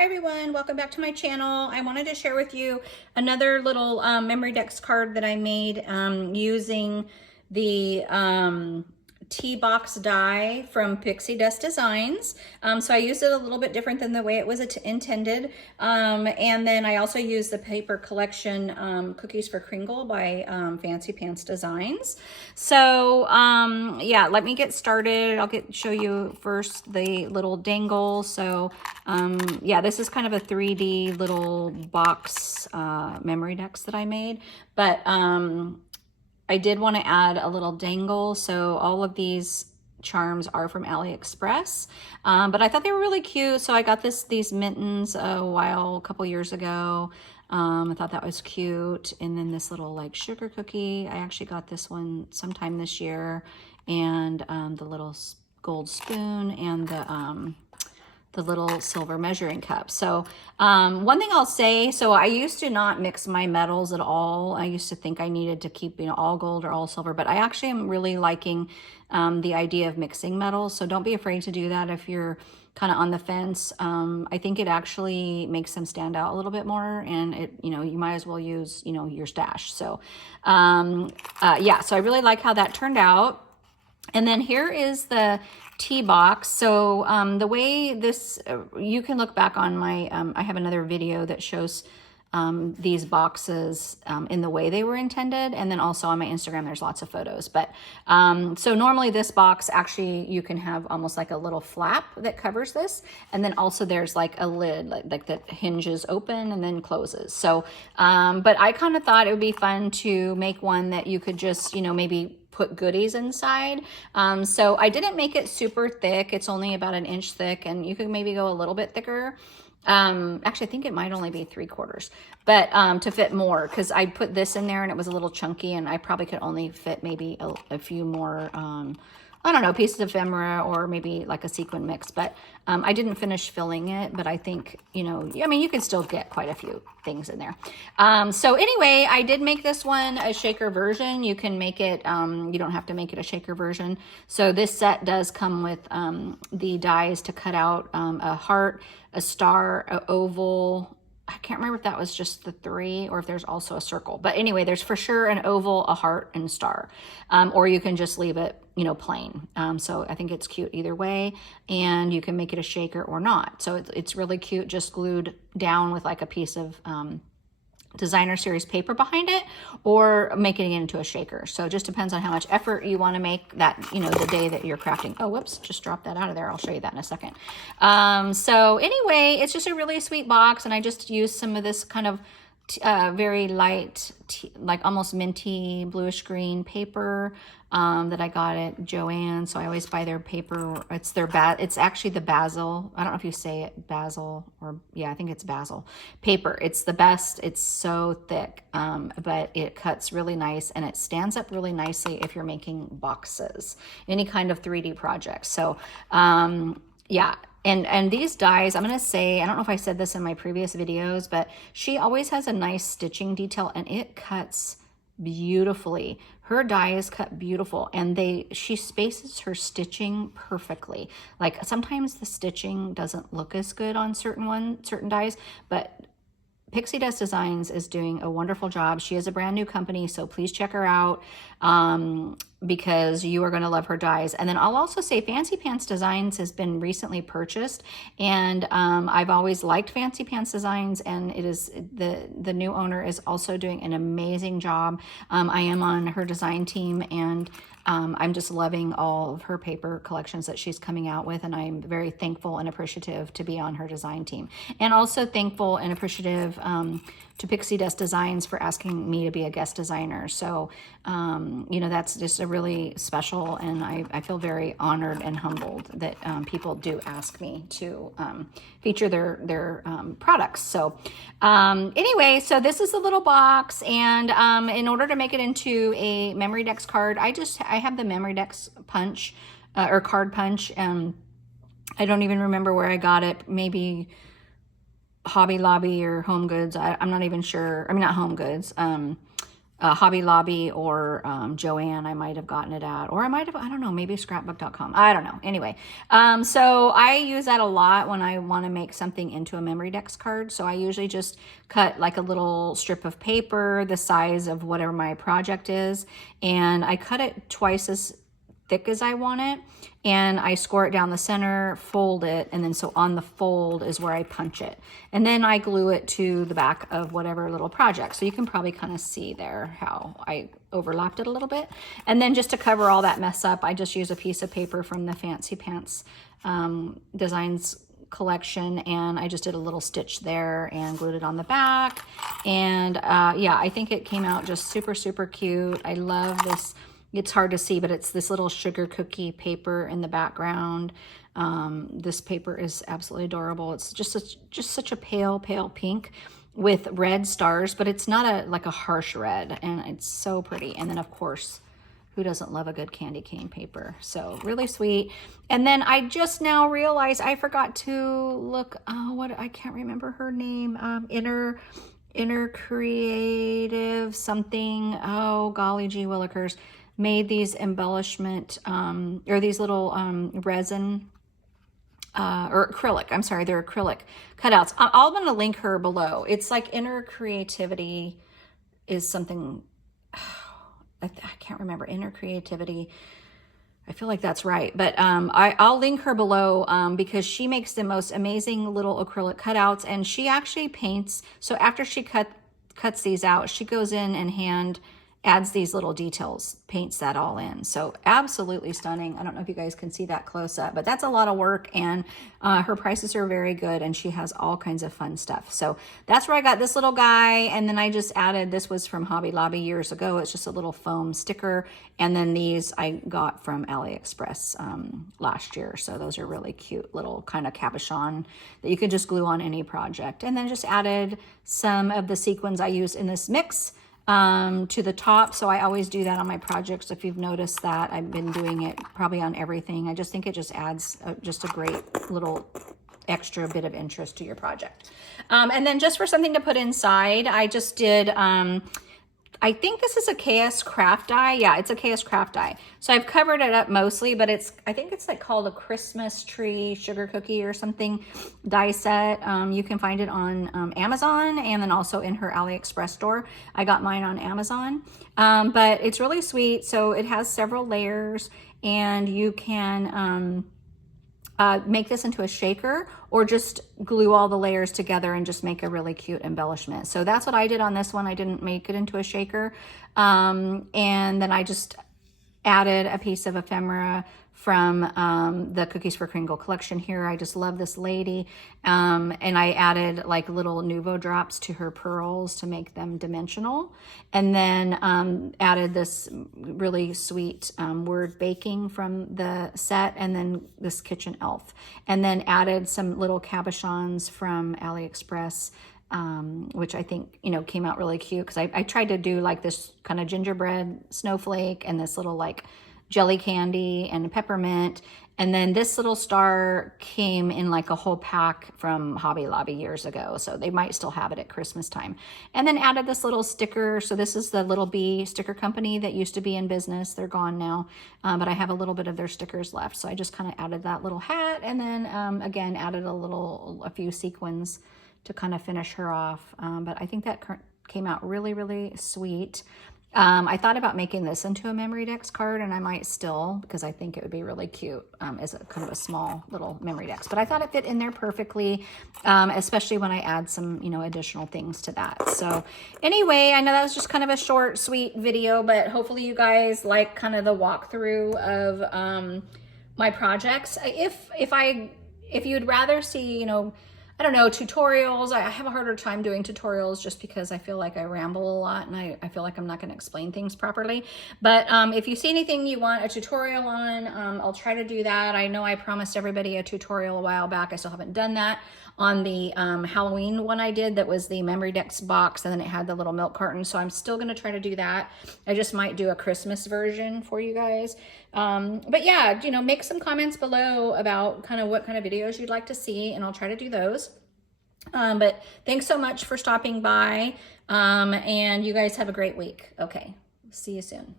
Hi everyone, welcome back to my channel. I wanted to share with you another little MemoryDex card that I made using the T-Box die from Pixie Dust Designs. So I used it a little bit different than the way it was intended. And then I also used the paper collection Cookies for Kringle by Fancy Pants Designs. So yeah, let me get started. I'll show you first the little dangle. So yeah, this is kind of a 3D little box MemoryDex that I made, but I did want to add a little dangle. So all of these charms are from AliExpress, but I thought they were really cute. So I got these mittens a couple years ago. I thought that was cute. And then this little like sugar cookie, I actually got this one sometime this year, and the little gold spoon and the little silver measuring cup. So one thing I'll say, so I used to not mix my metals at all. I used to think I needed to keep, all gold or all silver, but I actually am really liking the idea of mixing metals. So don't be afraid to do that if you're kind of on the fence. I think it actually makes them stand out a little bit more, and you might as well use, your stash. So yeah, so I really like how that turned out. And then here is the T-Box. So the way this, you can look back on my, I have another video that shows these boxes in the way they were intended. And then also on my Instagram, there's lots of photos. But so normally this box, actually, you can have almost like a little flap that covers this. And then also there's like a lid like that hinges open and then closes. So, but I kind of thought it would be fun to make one that you could just, maybe put goodies inside. So I didn't make it super thick. It's only about 1 inch thick, and you could maybe go a little bit thicker. Actually, I think it might only be 3/4, but to fit more, because I put this in there and it was a little chunky, and I probably could only fit maybe a few more, I don't know, pieces of ephemera or maybe like a sequin mix, but I didn't finish filling it, but I think, I mean, you can still get quite a few things in there. So anyway, I did make this one a shaker version. You can make it, you don't have to make it a shaker version. So this set does come with the dies to cut out a heart, a star, an oval. I can't remember if that was just the 3 or if there's also a circle. But anyway, there's for sure an oval, a heart, and a star. Or you can just leave it, plain. So I think it's cute either way. And you can make it a shaker or not. So it's really cute, just glued down with like a piece of designer series paper behind it, or making it into a shaker. So it just depends on how much effort you want to make that, the day that you're crafting. Oh, whoops, just dropped that out of there. I'll show you that in a second. So anyway, it's just a really sweet box, and I just used some of this kind of very light, like almost minty bluish green paper that I got at Joann. So I always buy their paper. It's actually the basil. I don't know if you say it basil, or yeah, I think it's basil paper. It's the best. It's so thick, but it cuts really nice, and it stands up really nicely if you're making boxes, any kind of 3D project. So yeah. And these dies, I'm going to say, I don't know if I said this in my previous videos, but she always has a nice stitching detail, and it cuts beautifully. Her die is cut beautiful, and she spaces her stitching perfectly. Like sometimes the stitching doesn't look as good on certain dies, but Pixie Dust Designs is doing a wonderful job. She is a brand new company, so please check her out because you are going to love her dies. And then I'll also say Fancy Pants Designs has been recently purchased, and I've always liked Fancy Pants Designs, and it is the new owner is also doing an amazing job. I am on her design team, and I'm just loving all of her paper collections that she's coming out with, and I'm very thankful and appreciative to be on her design team. And also thankful and appreciative to Pixie Dust Designs for asking me to be a guest designer. So, that's just a really special, and I feel very honored and humbled that people do ask me to feature their products. So anyway, so this is a little box, and in order to make it into a MemoryDex card, I have the MemoryDex punch or card punch. I don't even remember where I got it. Maybe Hobby Lobby or Home Goods. I'm not even sure. I mean, not Home Goods. Hobby Lobby or Joann. I might have gotten it at, or I don't know, maybe scrapbook.com. I don't know. Anyway, so I use that a lot when I want to make something into a MemoryDex card. So I usually just cut like a little strip of paper the size of whatever my project is, and I cut it twice as thick as I want it, and I score it down the center, fold it, and then so on the fold is where I punch it, and then I glue it to the back of whatever little project. So you can probably kind of see there how I overlapped it a little bit. And then just to cover all that mess up, I just use a piece of paper from the Fancy Pants Designs collection, and I just did a little stitch there and glued it on the back. And yeah, I think it came out just super, super cute. I love this. It's hard to see, but it's this little sugar cookie paper in the background. This paper is absolutely adorable. It's just such a pale, pale pink with red stars, but it's not like a harsh red, and it's so pretty. And then of course, who doesn't love a good candy cane paper? So really sweet. And then I just now realized I forgot to look, I can't remember her name. Inner Creative something. Oh, golly gee willikers. Made these embellishment, or these little resin, or acrylic, I'm sorry, they're acrylic cutouts. I'm going to link her below. It's like Inner Creativity is something, I can't remember, Inner Creativity. I feel like that's right. But I'll link her below because she makes the most amazing little acrylic cutouts, and she actually paints. So after she cuts these out, she goes in and hand adds these little details, paints that all in. So absolutely stunning. I don't know if you guys can see that close up, but that's a lot of work, and her prices are very good, and she has all kinds of fun stuff. So that's where I got this little guy. And then I just added, this was from Hobby Lobby years ago. It's just a little foam sticker. And then these I got from AliExpress last year. So those are really cute little kind of cabochon that you could just glue on any project. And then just added some of the sequins I used in this mix to the top. So I always do that on my projects. If you've noticed that, I've been doing it probably on everything. I just think it just adds just a great little extra bit of interest to your project. And then just for something to put inside, I just did, I think this is a KS craft die. Yeah, it's a KS craft die. So I've covered it up mostly, but I think it's like called a Christmas tree sugar cookie or something die set. You can find it on Amazon, and then also in her AliExpress store. I got mine on Amazon, but it's really sweet. So it has several layers, and you can make this into a shaker, or just glue all the layers together and just make a really cute embellishment. So that's what I did on this one. I didn't make it into a shaker. And then I just added a piece of ephemera from the Cookies for Kringle collection here. I just love this lady. And I added like little Nuvo drops to her pearls to make them dimensional. And then added this really sweet word baking from the set, and then this kitchen elf. And then added some little cabochons from AliExpress, which I think, came out really cute, because I tried to do like this kind of gingerbread snowflake and this little like jelly candy and peppermint. And then this little star came in like a whole pack from Hobby Lobby years ago. So they might still have it at Christmas time. And then added this little sticker. So this is the Little Bee sticker company that used to be in business. They're gone now, but I have a little bit of their stickers left. So I just kind of added that little hat, and then again, added a few sequins to kind of finish her off. But I think that came out really, really sweet. I thought about making this into a MemoryDex card, and I might still, because I think it would be really cute as a kind of a small little MemoryDex. But I thought it fit in there perfectly, especially when I add some, additional things to that. So anyway, I know that was just kind of a short, sweet video, but hopefully you guys like kind of the walkthrough of my projects. If you'd rather see, I don't know, tutorials. I have a harder time doing tutorials just because I feel like I ramble a lot, and I feel like I'm not going to explain things properly. But if you see anything you want a tutorial on, I'll try to do that. I know I promised everybody a tutorial a while back. I still haven't done that on the Halloween one I did. That was the MemoryDex box, and then it had the little milk carton. So I'm still going to try to do that. I just might do a Christmas version for you guys. But yeah, make some comments below about kind of what kind of videos you'd like to see, and I'll try to do those. But thanks so much for stopping by. And you guys have a great week. Okay, see you soon.